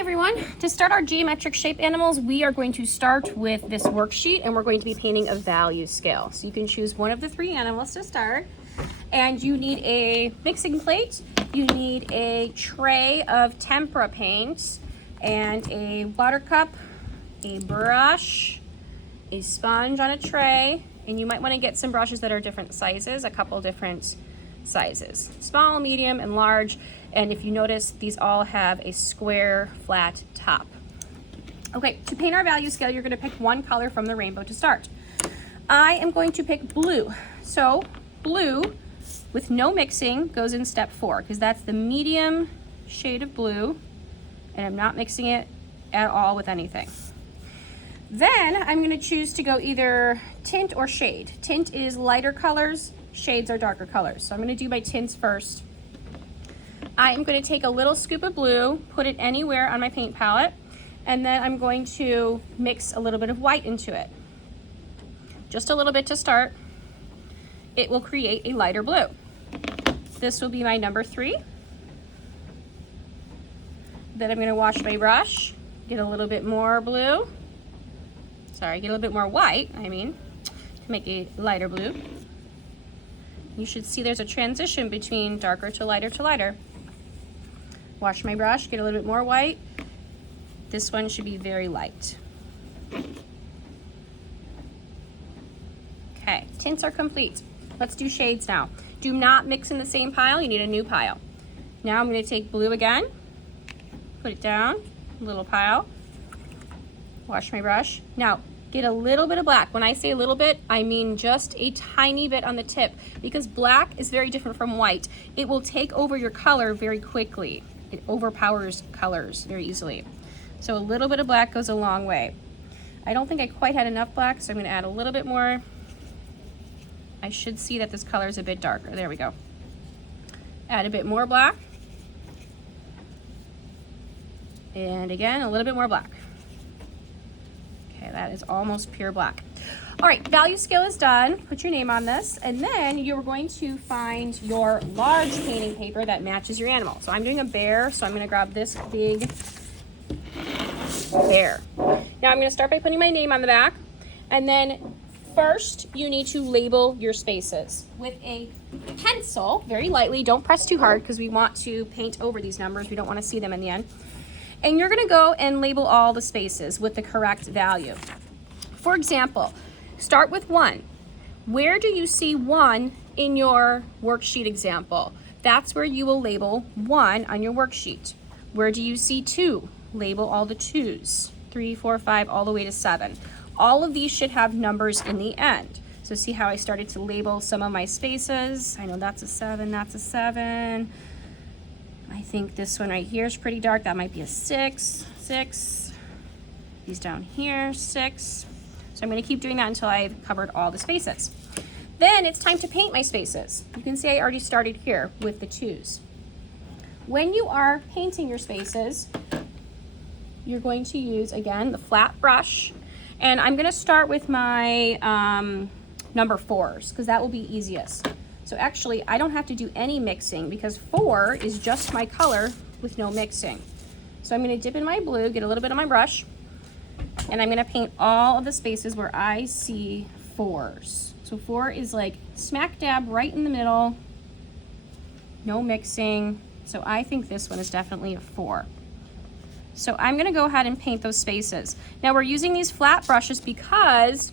everyone. To start our geometric shape animals, we are going to start with this worksheet and we're going to be painting a value scale. So you can choose one of the three animals to start. And you need a mixing plate, you need a tray of tempera paint, and a water cup, a brush, a sponge on a tray, and you might want to get some brushes that are different sizes, a couple different sizes, small, medium, and large. And if you notice, these all have a square, flat top. Okay, to paint our value scale, you're going to pick one color from the rainbow to start. I am going to pick blue. So blue with no mixing goes in step 4 because that's the medium shade of blue, and I'm not mixing it at all with anything. Then I'm going to choose to go either tint or shade. Tint is lighter colors, shades are darker colors. So I'm going to do my tints first. I am going to take a little scoop of blue, put it anywhere on my paint palette, and then I'm going to mix a little bit of white into it. Just a little bit to start. It will create a lighter blue. This will be my number 3. Then I'm going to wash my brush, get a little bit more blue. Sorry, get a little bit more white, to make a lighter blue. You should see there's a transition between darker to lighter to lighter. Wash my brush, get a little bit more white. This one should be very light. Okay, tints are complete. Let's do shades now. Do not mix in the same pile, you need a new pile. Now I'm going to take blue again, put it down, little pile, wash my brush. Now, get a little bit of black. When I say a little bit, I mean just a tiny bit on the tip, because black is very different from white. It will take over your color very quickly. It overpowers colors very easily. So a little bit of black goes a long way. I don't think I quite had enough black, so I'm going to add a little bit more. I should see that this color is a bit darker. There we go. Add a bit more black. And again, a little bit more black. Okay, that is almost pure black. All right, value scale is done. Put your name on this, and then you're going to find your large painting paper that matches your animal. So I'm doing a bear, so I'm going to grab this big bear. Now I'm going to start by putting my name on the back, and then first you need to label your spaces with a pencil, very lightly. Don't press too hard because we want to paint over these numbers. We don't want to see them in the end. And you're going to go and label all the spaces with the correct value. For example, start with 1. Where do you see 1 in your worksheet example? That's where you will label 1 on your worksheet. Where do you see 2? Label all the 2s. 3, 4, 5, all the way to 7. All of these should have numbers in the end. So see how I started to label some of my spaces? I know that's a 7, that's a 7. I think this one right here is pretty dark. That might be a 6, 6. These down here, 6. So I'm going to keep doing that until I've covered all the spaces. Then it's time to paint my spaces. You can see I already started here with the 2s. When you are painting your spaces, you're going to use, again, the flat brush. And I'm going to start with my number 4s because that will be easiest. So actually, I don't have to do any mixing because 4 is just my color with no mixing. So I'm going to dip in my blue, get a little bit on my brush, and I'm going to paint all of the spaces where I see 4s. So 4 is like smack dab right in the middle, no mixing. So I think this one is definitely a 4. So I'm going to go ahead and paint those spaces. Now we're using these flat brushes because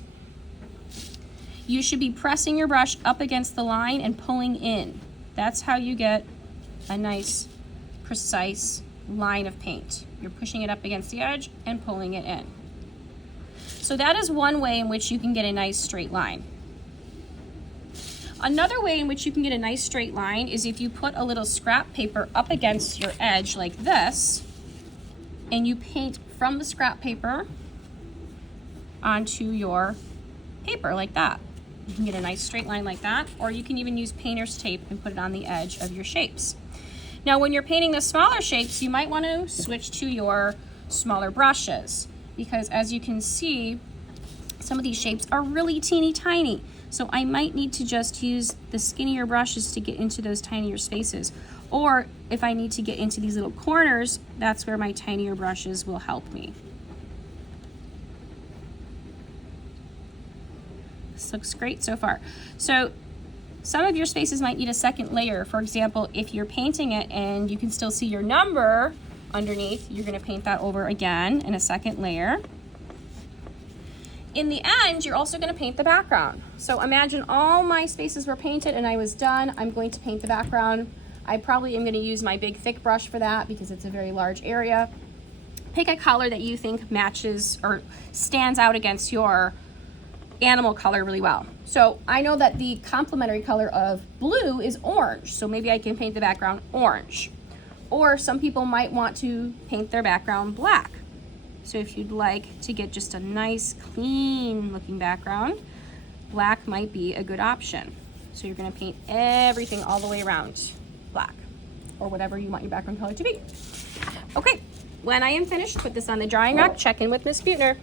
you should be pressing your brush up against the line and pulling in. That's how you get a nice, precise line of paint. You're pushing it up against the edge and pulling it in. So that is one way in which you can get a nice straight line. Another way in which you can get a nice straight line is if you put a little scrap paper up against your edge like this, and you paint from the scrap paper onto your paper like that. You can get a nice straight line like that, or you can even use painter's tape and put it on the edge of your shapes. Now when you're painting the smaller shapes, you might want to switch to your smaller brushes because as you can see, some of these shapes are really teeny tiny. So I might need to just use the skinnier brushes to get into those tinier spaces. Or if I need to get into these little corners, that's where my tinier brushes will help me. This looks great so far. So some of your spaces might need a second layer. For example, if you're painting it and you can still see your number underneath, you're gonna paint that over again in a second layer. In the end, you're also gonna paint the background. So imagine all my spaces were painted and I was done. I'm going to paint the background. I probably am gonna use my big thick brush for that because it's a very large area. Pick a color that you think matches or stands out against your animal color really well. So I know that the complementary color of blue is orange, so maybe I can paint the background orange. Or some people might want to paint their background black. So if you'd like to get just a nice clean looking background, black might be a good option. So you're gonna paint everything all the way around black, or whatever you want your background color to be. Okay, when I am finished, put this on the drying rack, check in with Miss Buettner.